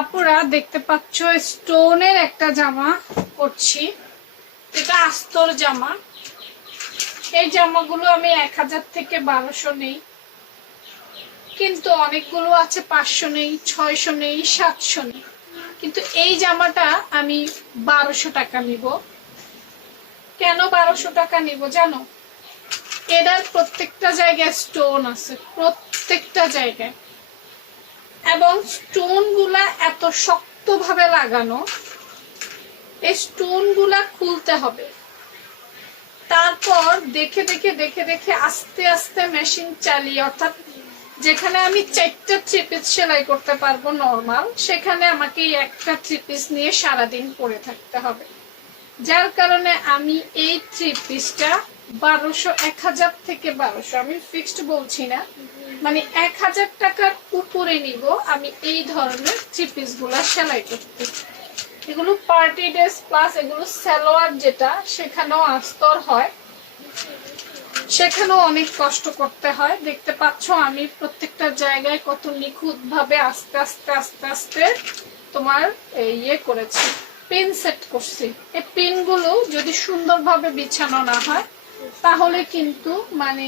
আপুরা দেখতে পাচ্ছ স্টোনের একটা জামা করছি, এটা আস্তর জামা। এই জামাগুলো আমি 1000 থেকে 1200 নেই, কিন্তু অনেকগুলো আছে 500 নেই, 600 নেই, 700 নেই, কিন্তু এই জামাটা আমি 1200 টাকা নিব। কেন 1200 টাকা নিব জানো? এটার প্রত্যেকটা জায়গায় স্টোন আছে, প্রত্যেকটা জায়গায়, এবং স্টোন গুলা এত শক্ত ভাবে লাগানো, এই স্টোন গুলা খুলতে হবে। তারপর দেখে দেখে দেখে দেখে আস্তে আস্তে মেশিন চালিয়ে, অর্থাৎ যেখানে আমি 4টা 3 পিস সেলাই করতে পারবো নর্মাল, সেখানে আমাকে একটা 3 পিস নিয়ে সারাদিন পরে থাকতে হবে। যার কারণে আমি এই 3 পিসটা 1200, 1000 থেকে 1200, আমি ফিক্সড বলছি না, মানে 1000 টাকার উপরে নিব আমি এই ধরনের 3 পিস গুলা সেলাই করতে। এগুলো পার্টি ড্রেস প্লাস এগুলো সালোয়ার, যেটা সেখানেও আস্তর হয়, সেখানেও অনেক কষ্ট করতে হয়। দেখতে পাচ্ছ আমি প্রত্যেকটা জায়গায় কত নিখুঁত ভাবে আস্তে আস্তে আস্তে আস্তে তোমার ইয়ে করেছি, পিন সেট করছি। এই পিনগুলো যদি সুন্দরভাবে বিছানো না হয় তাহলে কিন্তু মানে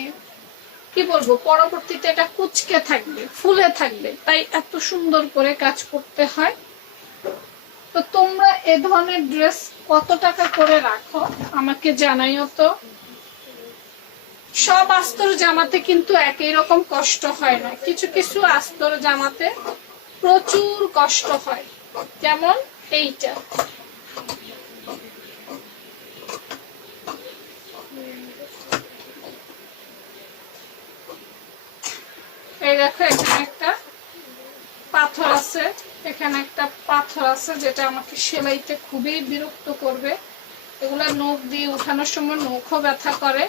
কি বলবো, পরবর্তীতে এটা কুচকে থাকবে, ফুলে থাকবে, তাই এত সুন্দর করে কাজ করতে হয়। তো তোমরা এ ধরনের ড্রেস কত টাকা করে রাখো আমাকে জানাইও তো। সব আস্তর জামাতে কিন্তু একই রকম কষ্ট হয় না, কিছু কিছু আস্তর জামাতে প্রচুর কষ্ট হয়, যেমন এইটা। এই দেখো, এখানে একটা পাথর আছে, এখানে একটা পাথর আছে, যেটা আমাকে সেলাইতে খুবই বিরক্ত করবে। এগুলা নখ দিয়ে উঠানোর সময় নখও ব্যথা করে।